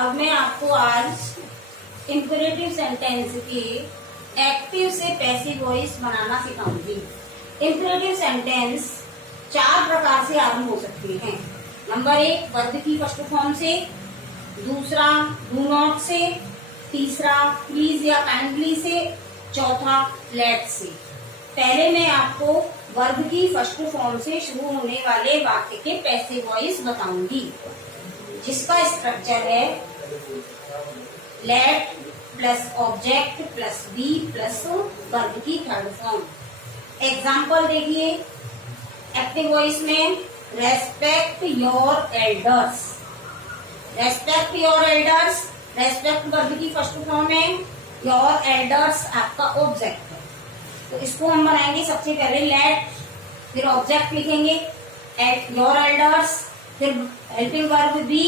अब मैं आपको आज इंपेरेटिव सेंटेंस के एक्टिव से पैसिव वॉइस बनाना सिखाऊंगी। इंपेरेटिव सेंटेंस 4 प्रकार से आरंभ हो सकते हैं। नंबर 1 वर्ब की फर्स्ट फॉर्म से, दूसरा डू नॉट से, तीसरा प्लीज या काइंडली से, चौथा लेट से। पहले मैं आपको वर्ब की फर्स्ट फॉर्म से शुरू होने वाले वाक्य के पैसिव वॉइस बताऊंगी, जिसका स्ट्रक्चर है let plus object plus be plus verb की थर्ड फॉर्म। एग्जाम्पल देखिए, एक्टिव वॉइस में respect your elders. Respect your elders, respect verb की फर्स्ट फॉर्म है, योर एल्डर्स आपका ऑब्जेक्ट है। तो इसको हम बनाएंगे सबसे पहले लेट, फिर ऑब्जेक्ट लिखेंगे एट योर एल्डर्स, फिर हेल्पिंग वर्ब बी,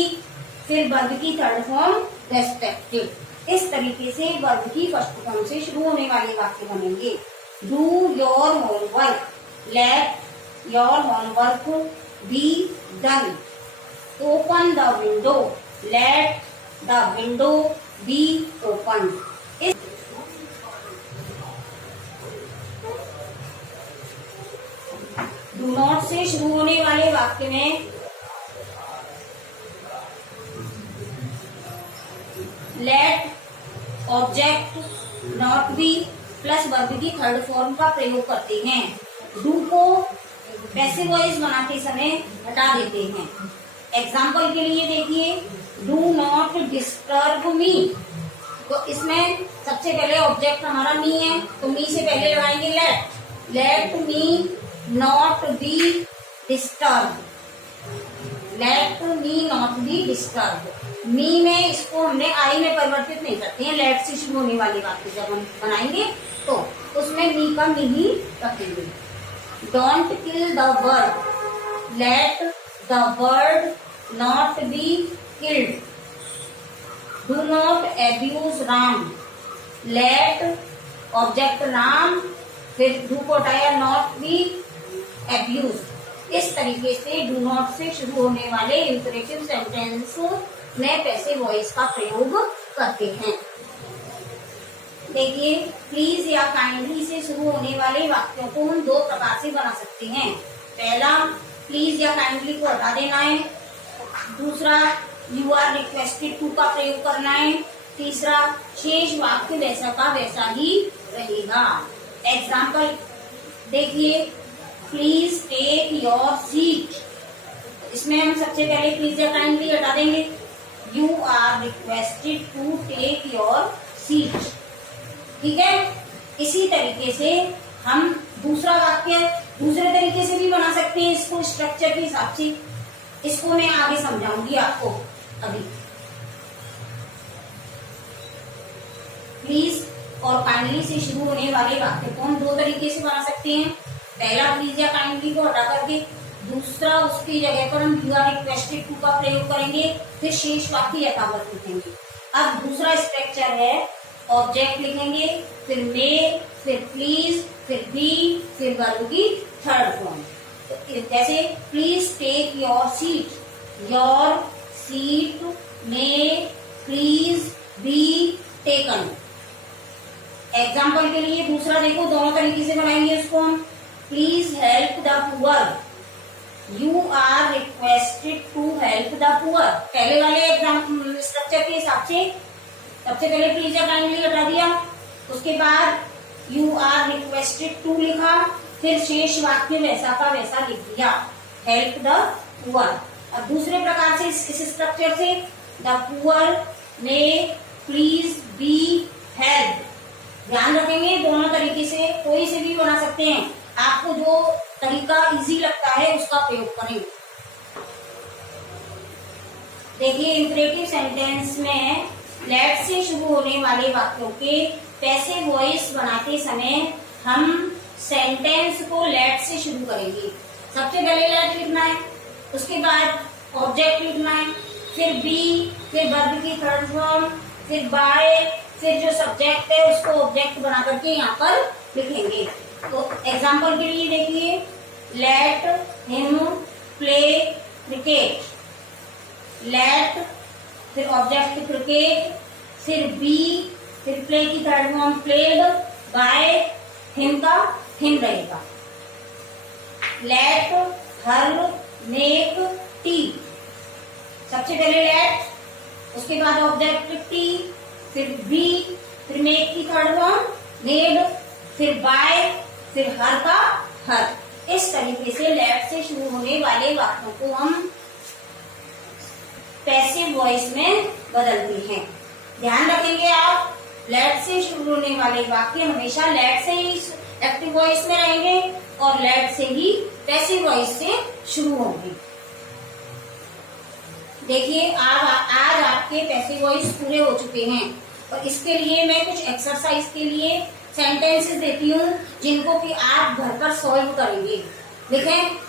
फिर वर्ब की थर्ड फॉर्म रेस्पेक्टेड। इस तरीके से वर्ब की फर्स्ट फॉर्म से शुरू होने वाले वाक्य बनेंगे। Do your homework, let your homework be done. Open the window, let the window be open. Do not से शुरू होने वाले वाक्य में let object not be plus verb की थर्ड फॉर्म का प्रयोग करते हैं। डू को पैसिव वॉइस बनाते समय हटा देते हैं। एग्जाम्पल के लिए देखिए, डू नॉट डिस्टर्ब मी। तो इसमें सबसे पहले ऑब्जेक्ट हमारा मी है, तो मी से पहले लगाएंगे let. Let me not be disturb, let me not be disturb. Me में इसको हमने आई में परिवर्तित नहीं करते हैं। लेट से शुरू होने वाली वाक्य जब हम बनाएंगे तो उसमें मी का मी ही रखेंगे। Don't kill the bird, let the bird not be killed. Do not abuse Ram, let object Ram, फिर डू को हटाया नॉट बी एब्यूज। इस तरीके से डू नॉट से शुरू होने वाले इंपेरेटिव सेंटेंस में पैसिव वॉइस का प्रयोग करते हैं। देखिए, प्लीज या काइंडली से शुरू होने वाले वाक्यों को हम 2 प्रकार से बना सकते हैं। पहला, प्लीज या काइंडली को हटा देना है। दूसरा, यू आर रिक्वेस्टेड टू का प्रयोग करना है। तीसरा, शेष वाक्य वैसा का वैसा ही रहेगा। एग्जाम्पल देखिए, प्लीज टेक योर सीट। इसमें हम सबसे पहले प्लीज या काइंडली हटा देंगे। You are requested to take your seat. ठीक है, इसी तरीके से हम दूसरा वाक्य दूसरे तरीके से भी बना सकते हैं, इसको स्ट्रक्चर के हिसाब से। इसको मैं आगे समझाऊंगी आपको। अभी प्लीज और काइंडली से शुरू होने वाले वाक्य को हम 2 तरीके से बना सकते हैं। पहला, प्लीज या काइंडली को हटा करके दूसरा उसकी जगह पर हम यू आर रिक्वेस्टेड टू का प्रयोग करेंगे, फिर शेष वाक्य यथावत लिखेंगे। अब दूसरा स्ट्रक्चर है, ऑब्जेक्ट लिखेंगे, फिर मे, फिर प्लीज, फिर बी, फिर वर्ब की थर्ड फॉर्म। तो जैसे please take your seat, your seat may please be taken. Example के लिए दूसरा देखो, दोनों तरीके से बनाएंगे उसको हम। Please help the poor, you are requested to help the poor. पहले वाले स्ट्रक्चर के हिसाब से सबसे पहले प्लीज या काइंडली हटा दिया, उसके बाद यू आर रिक्वेस्टेड टू लिखा, फिर शेष वाक्य वैसा का वैसा लिख दिया, हेल्प द पुअर। और दूसरे प्रकार से इस स्ट्रक्चर से the poor may please B help. ध्यान रखेंगे, दोनों तरीके से कोई से भी बना सकते हैं। आपको जो तरीका इजी लगता है उसका प्रयोग करें। देखिए, इंपेरेटिव सेंटेंस में लेट से शुरू होने वाले वाक्यों के पैसिव वॉइस बनाते समय हम सेंटेंस को लेट से शुरू करेंगे। सबसे पहले लेट लिखना है, उसके बाद ऑब्जेक्ट लिखना है, फिर बी, फिर वर्ब की थर्ड फॉर्म, फिर बाय, फिर जो सब्जेक्ट है उसको ऑब्जेक्ट बना करके यहाँ पर लिखेंगे। तो एग्जाम्पल के लिए देखिए, let him play cricket, let फिर ऑब्जेक्ट क्रिकेट, फिर बी, फिर प्ले की third form played, by, him का हिम रहेगा, लेट, हर, मेक, टी। सबसे पहले लेट, उसके बाद ऑब्जेक्ट टी, फिर बी, फिर मेक की थर्ड फॉर्म मेड, फिर बाय, फिर हर का हर। इस तरीके से लेट से शुरू होने वाले वाक्यों को हम पैसिव वॉइस में बदलते हैं। ध्यान रखेंगे आप, लेट से शुरू होने वाले वाक्य हमेशा लेट से ही एक्टिव वॉइस में रहेंगे और लेट से ही पैसिव वॉइस से शुरू होंगे। देखिए आज आपके पैसिव वॉइस पूरे हो चुके हैं और इसके लिए मैं कुछ एक्सरसाइज के लिए सेंटेंसेस देती हूँ जिनको कि आप घर पर सॉल्व करेंगे। देखें,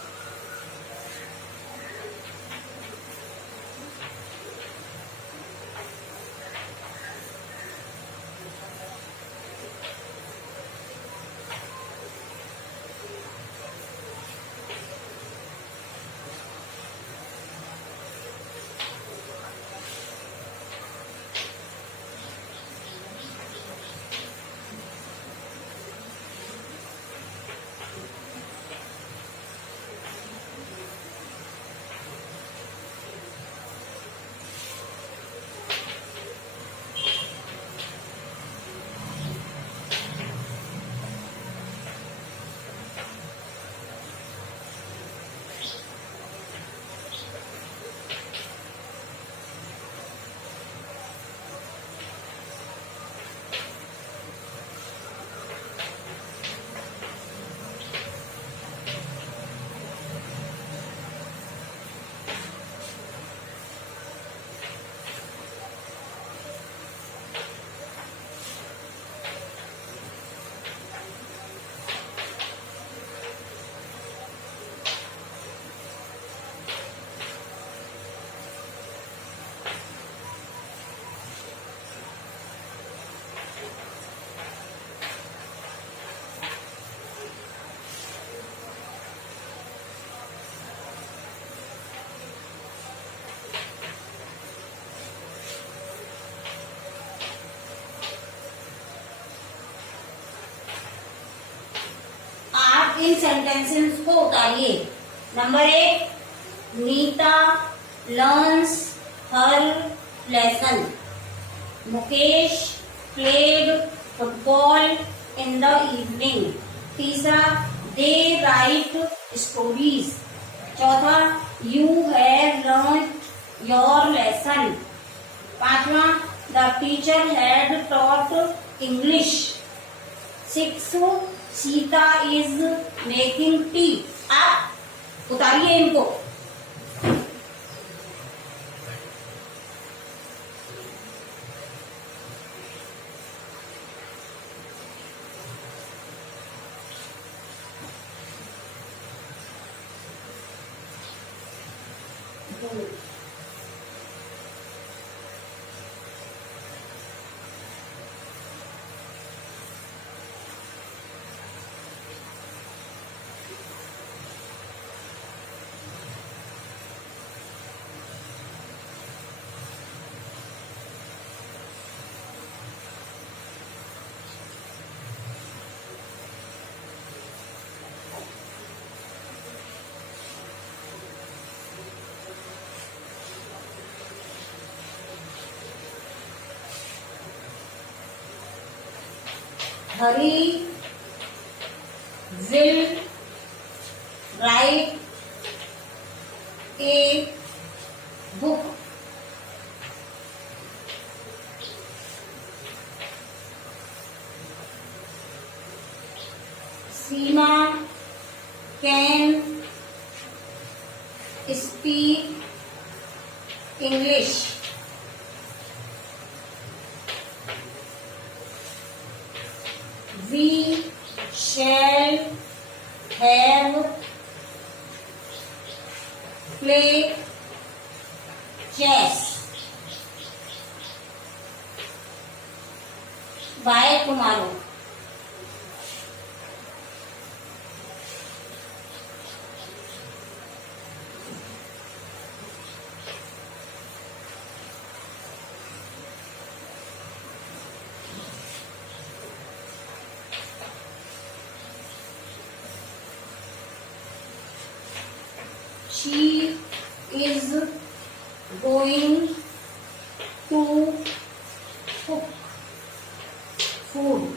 इन सेंटेंसेस को उतारिए। Number 1, Neeta learns her lesson. Mukesh played football in the evening. तीसरा, दे राइट स्टोरीज। चौथा, you have learn your lesson. पांचवा, the teacher had taught English. 6, Sita is making tea. आप उतारिए इनको। Hari will write a book. Seema can speak English. We shall have play chess by tomorrow. She is going to cook food.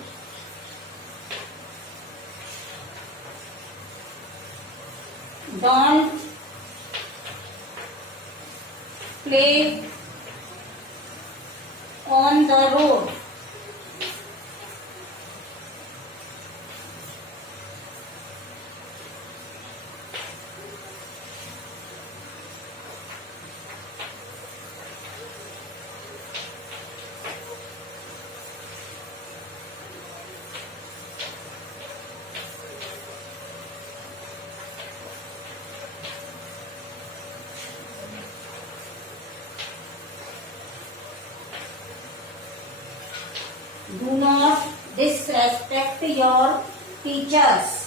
Don't play on the road. Do not disrespect your teachers.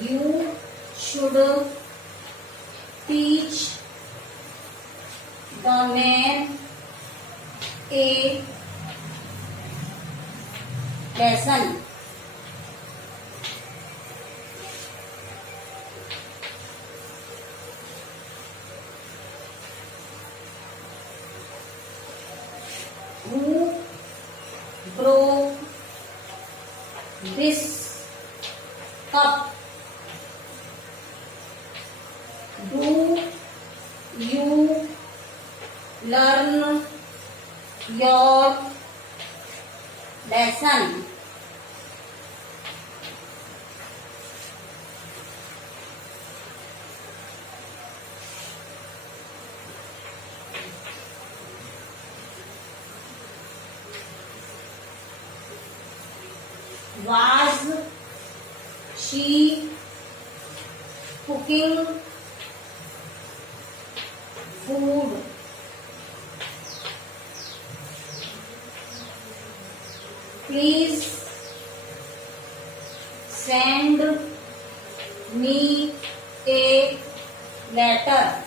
You should teach the man a lesson. Who broke this cup? Do you learn your lesson? Was she cooking food? Please send me a letter.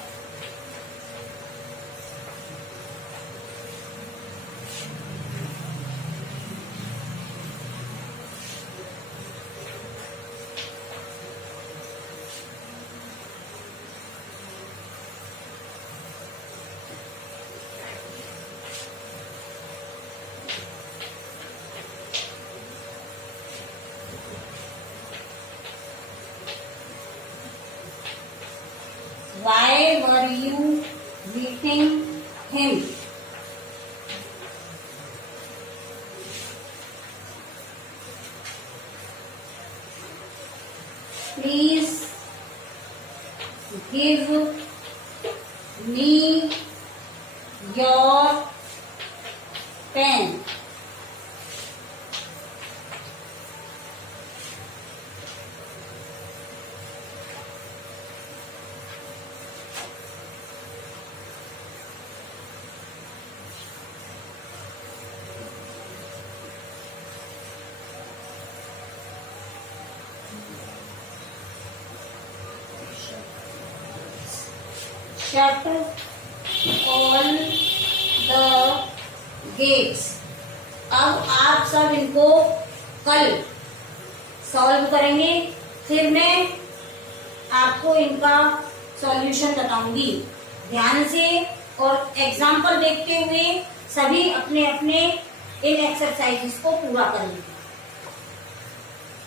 Why were you beating him? Please give me your pen. Shut all the gates. अब आप सब इनको कल solve करेंगे, फिर मैं आपको इनका सॉल्यूशन बताऊंगी। ध्यान से और एग्जाम्पल देखते हुए सभी अपने अपने इन एक्सरसाइजेस को पूरा करेंगे।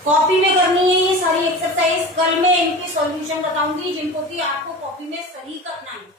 कॉपी में करनी है ये सारी एक्सरसाइज। कल मैं इनके सॉल्यूशन बताऊंगी जिनको कि आपको कॉपी में सही करना है।